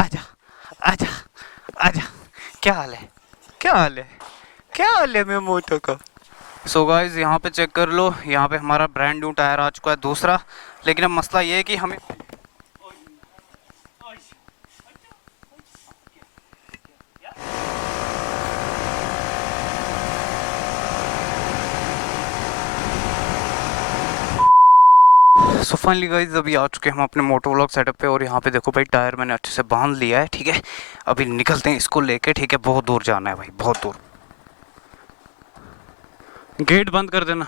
आजा आजा आजा। क्या हाल है, क्या हाल है, क्या हाल है मेरे मोटो का। सो गाइस यहाँ पे चेक कर लो, यहाँ पे हमारा ब्रांड न्यू टायर आ चुका है दूसरा। लेकिन अब मसला ये है कि हमें सो फाइनली गाइस अभी आ चुके हैं हम अपने मोटो व्लॉग सेटअप पे। और यहाँ पे देखो भाई टायर मैंने अच्छे से बांध लिया है, ठीक है। अभी निकलते हैं इसको लेके, ठीक है। बहुत दूर जाना है भाई, बहुत दूर। गेट बंद कर देना।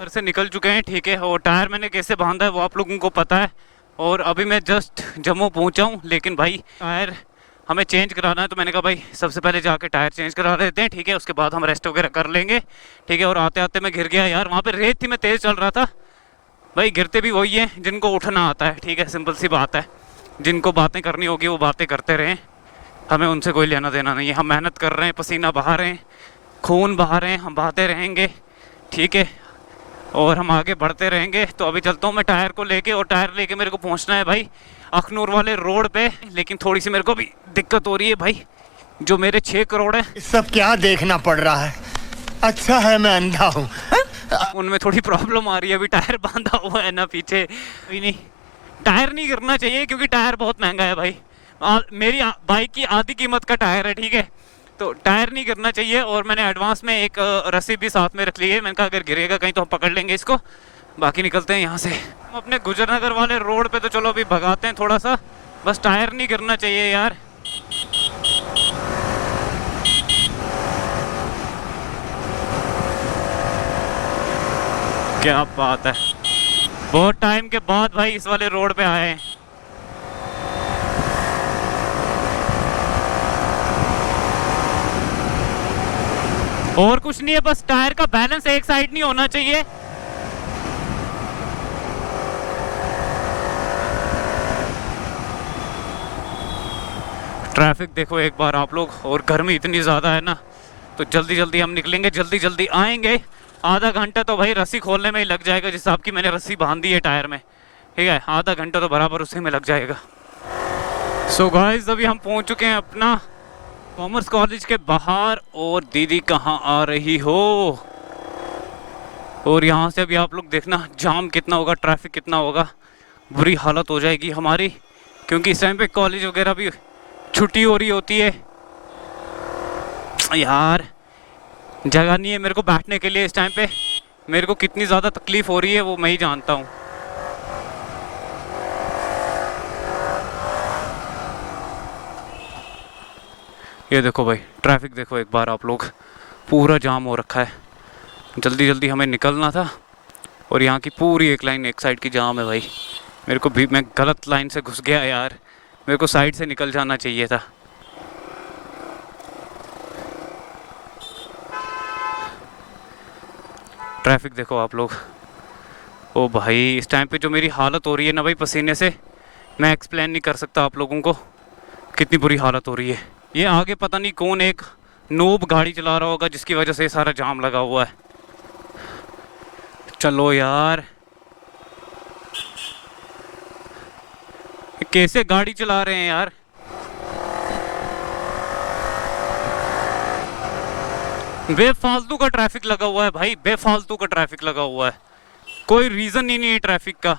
घर से निकल चुके हैं, ठीक है। और टायर मैंने कैसे बांधा है वो आप लोगों को पता है। और अभी मैं जस्ट जम्मू पहुंचा हूं, लेकिन भाई टायर हमें चेंज कराना है। तो मैंने कहा भाई सबसे पहले जाके टायर चेंज करा लेते हैं, ठीक है। उसके बाद हम रेस्ट वगैरह कर लेंगे, ठीक है। और आते आते मैं गिर गया यार, वहाँ पे रेत थी, मैं तेज़ चल रहा था। भाई गिरते भी वही हैं जिनको उठना आता है, ठीक है। सिंपल सी बात है, जिनको बातें करनी होगी वो बातें करते रहें, हमें उनसे कोई लेना देना नहीं है। हम मेहनत कर रहे हैं, पसीना बहा रहे हैं, खून बहा रहे हैं, हम बहाते रहेंगे, ठीक है। और हम आगे बढ़ते रहेंगे। तो अभी चलता हूँ मैं टायर को लेके, और टायर लेके मेरे को पहुँचना है भाई अखनूर वाले रोड पे। लेकिन थोड़ी सी मेरे को भी दिक्कत हो रही है भाई, जो मेरे 6 करोड़ है सब क्या देखना पड़ रहा है। अच्छा है मैं अंधा हूँ। उनमें थोड़ी प्रॉब्लम आ रही है। अभी टायर बांधा हुआ है ना पीछे, भी नहीं। टायर नहीं गिरना चाहिए क्योंकि टायर बहुत महंगा है भाई। मेरी बाइक की आधी कीमत का टायर है, ठीक है। तो टायर नहीं गिरना चाहिए। और मैंने एडवांस में एक रस्सी भी साथ में रख ली है। मैंने कहा अगर गिरेगा कहीं तो हम पकड़ लेंगे इसको। बाकी निकलते हैं यहाँ से हम अपने गुजरनगर वाले रोड पे। तो चलो अभी भगाते हैं थोड़ा सा, बस टायर नहीं गिरना चाहिए यार। क्या बात है, बहुत टाइम के बाद भाई इस वाले रोड पे आए हैं। और कुछ नहीं है, बस टायर का बैलेंस एक साइड नहीं होना चाहिए। ट्रैफिक देखो एक बार आप लोग, और गर्मी इतनी ज़्यादा है ना। तो जल्दी जल्दी हम निकलेंगे, जल्दी जल्दी आएंगे। आधा घंटा तो भाई रस्सी खोलने में ही लग जाएगा, जिस हिसाब की मैंने रस्सी बांध दी है टायर में, ठीक है। आधा घंटा तो बराबर उसी में लग जाएगा। सो गाइस अभी हम पहुंच चुके हैं अपना कॉमर्स कॉलेज के बाहर। और दीदी कहाँ आ रही हो। और यहाँ से अभी आप लोग देखना जाम कितना होगा, ट्रैफिक कितना होगा, बुरी हालत हो जाएगी हमारी। क्योंकि इस टाइम पे कॉलेज वगैरह भी छुट्टी हो रही होती है यार। जगह नहीं है मेरे को बैठने के लिए इस टाइम पे। मेरे को कितनी ज़्यादा तकलीफ़ हो रही है वो मैं ही जानता हूँ। ये देखो भाई ट्रैफिक देखो एक बार आप लोग, पूरा जाम हो रखा है। जल्दी जल्दी हमें निकलना था। और यहाँ की पूरी एक लाइन एक साइड की जाम है भाई। मेरे को भी, मैं गलत लाइन से घुस गया यार, मेरे को साइड से निकल जाना चाहिए था। ट्रैफिक देखो आप लोग। ओ भाई इस टाइम पे जो मेरी हालत हो रही है ना भाई पसीने से, मैं एक्सप्लेन नहीं कर सकता आप लोगों को कितनी बुरी हालत हो रही है। ये आगे पता नहीं कौन एक नूब गाड़ी चला रहा होगा जिसकी वजह से सारा जाम लगा हुआ है। चलो यार, कैसे गाड़ी चला रहे हैं यार। बेफालतू का ट्रैफिक लगा हुआ है भाई, बेफालतू का ट्रैफिक लगा हुआ है। कोई रीजन ही नहीं है ट्रैफिक का।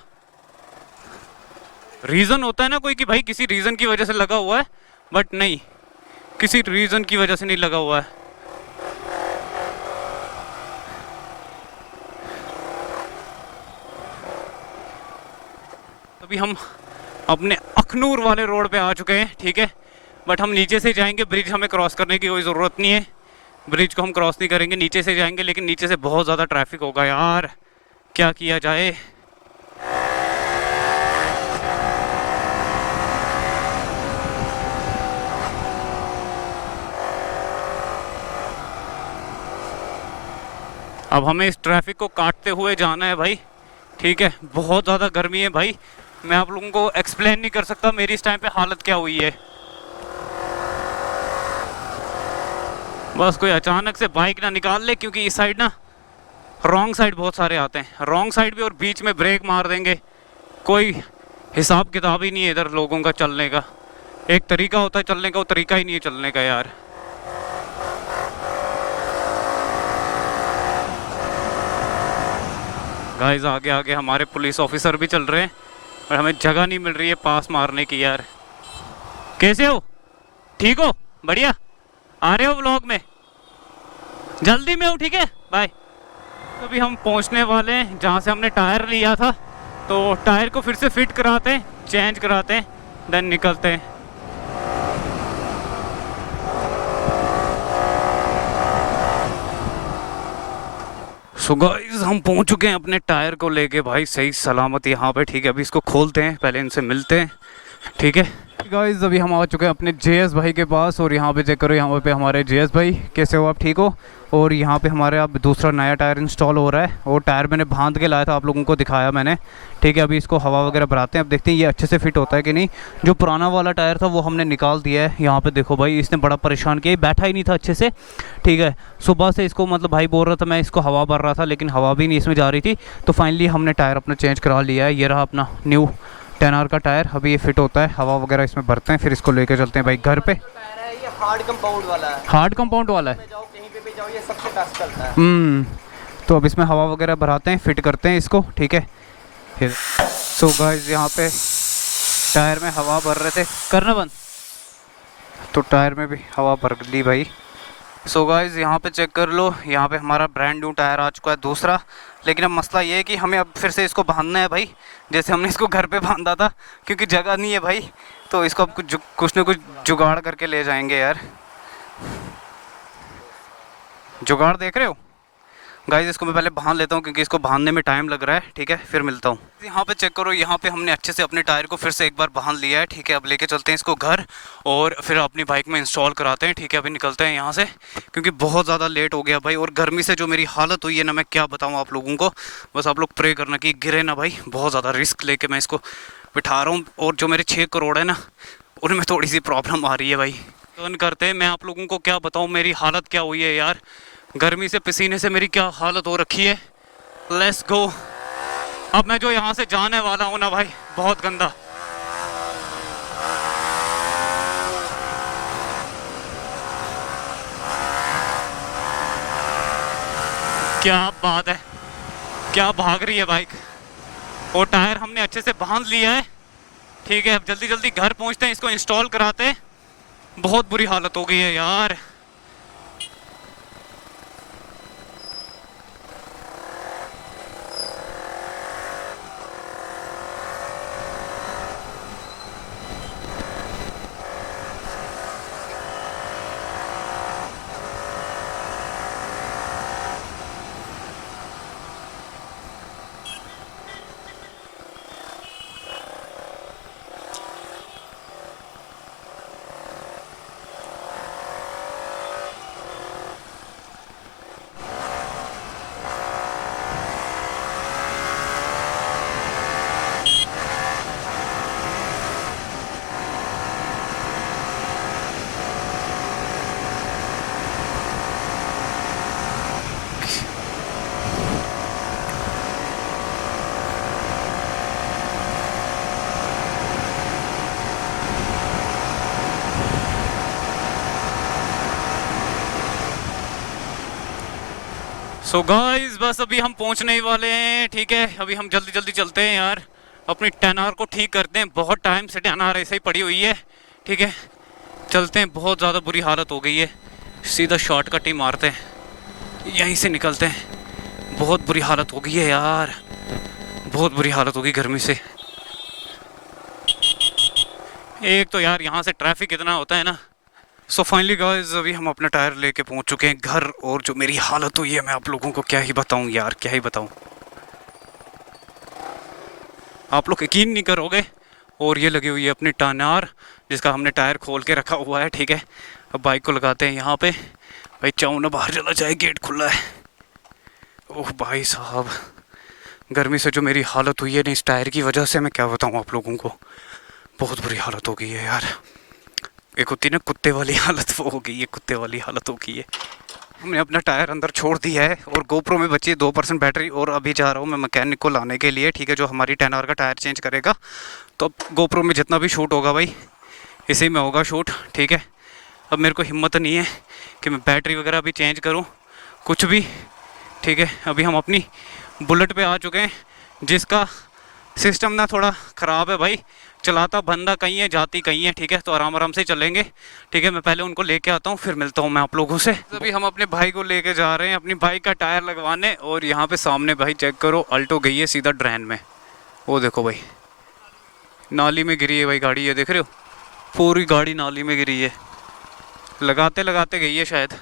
रीजन होता है ना कोई कि भाई किसी रीजन की वजह से लगा हुआ है, बट नहीं, किसी रीजन की वजह से नहीं लगा हुआ है। अभी हम अपने अखनूर वाले रोड पे आ चुके हैं, ठीक है। बट हम नीचे से जाएंगे, ब्रिज हमें क्रॉस करने की कोई ज़रूरत नहीं है। ब्रिज को हम क्रॉस नहीं करेंगे, नीचे से जाएंगे। लेकिन नीचे से बहुत ज़्यादा ट्रैफिक होगा यार, क्या किया जाए। अब हमें इस ट्रैफिक को काटते हुए जाना है भाई, ठीक है। बहुत ज़्यादा गर्मी है भाई, मैं आप लोगों को एक्सप्लेन नहीं कर सकता मेरी इस टाइम पे हालत क्या हुई है। बस कोई अचानक से बाइक ना निकाल ले, क्योंकि इस साइड ना रॉन्ग साइड बहुत सारे आते हैं, रॉन्ग साइड भी, और बीच में ब्रेक मार देंगे। कोई हिसाब किताब ही नहीं है इधर लोगों का चलने का। एक तरीका होता है चलने का, वो तरीका ही नहीं है चलने का यार। गाइस आगे आगे हमारे पुलिस ऑफिसर भी चल रहे हैं और हमें जगह नहीं मिल रही है पास मारने की यार। कैसे हो? ठीक हो? बढ़िया। आ रहे हो व्लॉग में? जल्दी में हो, ठीक है, बाय। तो अभी हम पहुंचने वाले हैं जहां से हमने टायर लिया था, तो टायर को फिर से फिट कराते हैं, चेंज कराते हैं, देन निकलते हैं। सो गाइस हम पहुंच चुके हैं अपने टायर को लेके भाई सही सलामत यहाँ पे, ठीक है। अभी इसको खोलते हैं, पहले इनसे मिलते हैं, ठीक है। गाइस अभी हम आ चुके हैं अपने जेएस भाई के पास और यहाँ पे चेक करो, यहाँ पे हमारे जेएस भाई, कैसे हो आप? ठीक हो? और यहाँ पे हमारे अब दूसरा नया टायर इंस्टॉल हो रहा है और टायर मैंने बांध के लाया था, आप लोगों को दिखाया मैंने, ठीक है। अभी इसको हवा वगैरह भराते हैं, अब देखते हैं ये अच्छे से फिट होता है कि नहीं। जो पुराना वाला टायर था वो हमने निकाल दिया है। यहाँ पे देखो भाई, इसने बड़ा परेशान किया, बैठा ही नहीं था अच्छे से, ठीक है। सुबह से इसको मतलब भाई बोल रहा था, मैं इसको हवा भर रहा था लेकिन हवा भी नहीं इसमें जा रही थी। तो फाइनली हमने टायर अपना चेंज करा लिया है, ये रहा अपना न्यू 10R का टायर। अभी ये फिट होता है, हवा वगैरह इसमें भरते हैं, फिर इसको लेके चलते हैं भाई घर पे। ये हार्ड कंपाउंड वाला है। हार्ड कंपाउंड वाला है? जाओ कहीं पे भी जाओ, ये सबसे बेस्ट चलता है। तो अब इसमें हवा वगैरह भराते हैं, फिट करते हैं इसको, ठीक है। फिर सो गाइस यहाँ पे टायर में हवा भर रहे थे, करना बंद, तो टायर में भी हवा भर ली भाई। सो गाइस यहाँ पे चेक कर लो, यहाँ पे हमारा ब्रांड न्यू टायर आ चुका है दूसरा। लेकिन अब मसला ये है कि हमें अब फिर से इसको बांधना है भाई, जैसे हमने इसको घर पे बांधा था, क्योंकि जगह नहीं है भाई। तो इसको अब कुछ ना कुछ जुगाड़ करके ले जाएंगे यार। जुगाड़ देख रहे हो गाइस? इसको मैं पहले बांध लेता हूँ क्योंकि इसको बांधने में टाइम लग रहा है, ठीक है, फिर मिलता हूँ। यहाँ पे चेक करो, यहाँ पे हमने अच्छे से अपने टायर को फिर से एक बार बांध लिया है, ठीक है। अब लेके चलते हैं इसको घर और फिर अपनी बाइक में इंस्टॉल कराते हैं, ठीक है। अभी निकलते हैं यहाँ से क्योंकि बहुत ज़्यादा लेट हो गया भाई, और गर्मी से जो मेरी हालत हुई है ना, मैं क्या बताऊँ आप लोगों को। बस आप लोग प्रे करना कि गिरे ना भाई, बहुत ज़्यादा रिस्क लेके मैं इसको बिठा रहा हूँ। और जो मेरे 6 करोड़ है ना, उनमें थोड़ी सी प्रॉब्लम आ रही है भाई। टर्न करते हैं, मैं आप लोगों को क्या बताऊँ मेरी हालत क्या हुई है यार, गर्मी से पसीने से मेरी क्या हालत हो रखी है। Let's go. अब मैं जो यहाँ से जाने वाला हूँ ना भाई, बहुत गंदा। क्या बात है, क्या भाग रही है बाइक। और टायर हमने अच्छे से बांध लिया है, ठीक है। अब जल्दी जल्दी घर पहुँचते हैं, इसको इंस्टॉल कराते हैं। बहुत बुरी हालत हो गई है यार। सो गाइस बस अभी हम पहुंचने ही वाले हैं, ठीक है। अभी हम जल्दी जल्दी चलते हैं यार, अपनी 10R को ठीक करते हैं। बहुत टाइम से 10R ऐसे ही पड़ी हुई है, ठीक है। चलते हैं, बहुत ज़्यादा बुरी हालत हो गई है। सीधा शॉर्टकट ही मारते हैं, यहीं से निकलते हैं। बहुत बुरी हालत हो गई है यार, बहुत बुरी हालत हो गई गर्मी से। एक तो यार यहाँ से ट्रैफिक इतना होता है ना। सो फाइनली गाइस अभी हम अपना टायर लेके पहुँच चुके हैं घर, और जो मेरी हालत हुई है मैं आप लोगों को क्या ही बताऊँ यार, क्या ही बताऊँ। आप लोग यकीन नहीं करोगे। और ये लगी हुई है अपनी 10R, जिसका हमने टायर खोल के रखा हुआ है, ठीक है। अब बाइक को लगाते हैं यहाँ पे। भाई चाहूँ ना बाहर चला जाए, गेट खुला है। ओह भाई साहब, गर्मी से जो मेरी हालत हुई है ना इस टायर की वजह से, मैं क्या बताऊँ आप लोगों को। बहुत बुरी हालत हो गई है यार। एक होती ना कुत्ते वाली हालत, वो हो गई है, कुत्ते वाली हालत हो गई है। हमने अपना टायर अंदर छोड़ दिया है और गोप्रो में बची है 2% बैटरी, और अभी जा रहा हूँ मैं मैकेनिक को लाने के लिए, ठीक है, जो हमारी 10R का टायर चेंज करेगा। तो अब गोप्रो में जितना भी शूट होगा भाई इसी में होगा शूट, ठीक है। अब मेरे को हिम्मत नहीं है कि मैं बैटरी वगैरह भी चेंज करूँ, कुछ भी, ठीक है। अभी हम अपनी बुलेट पे आ चुके हैं, जिसका सिस्टम ना थोड़ा ख़राब है भाई, चलाता बंदा कहीं है जाती कहीं है, ठीक है। तो आराम आराम से चलेंगे, ठीक है। मैं पहले उनको लेके आता हूँ, फिर मिलता हूँ मैं आप लोगों से। अभी हम अपने भाई को लेके जा रहे हैं अपनी बाइक का टायर लगवाने, और यहाँ पे सामने भाई चेक करो, अल्टो गई है सीधा ड्रेन में। वो देखो भाई, नाली में गिरी है भाई गाड़ी, ये देख रहे हो, पूरी गाड़ी नाली में गिरी है, लगाते लगाते गई है शायद।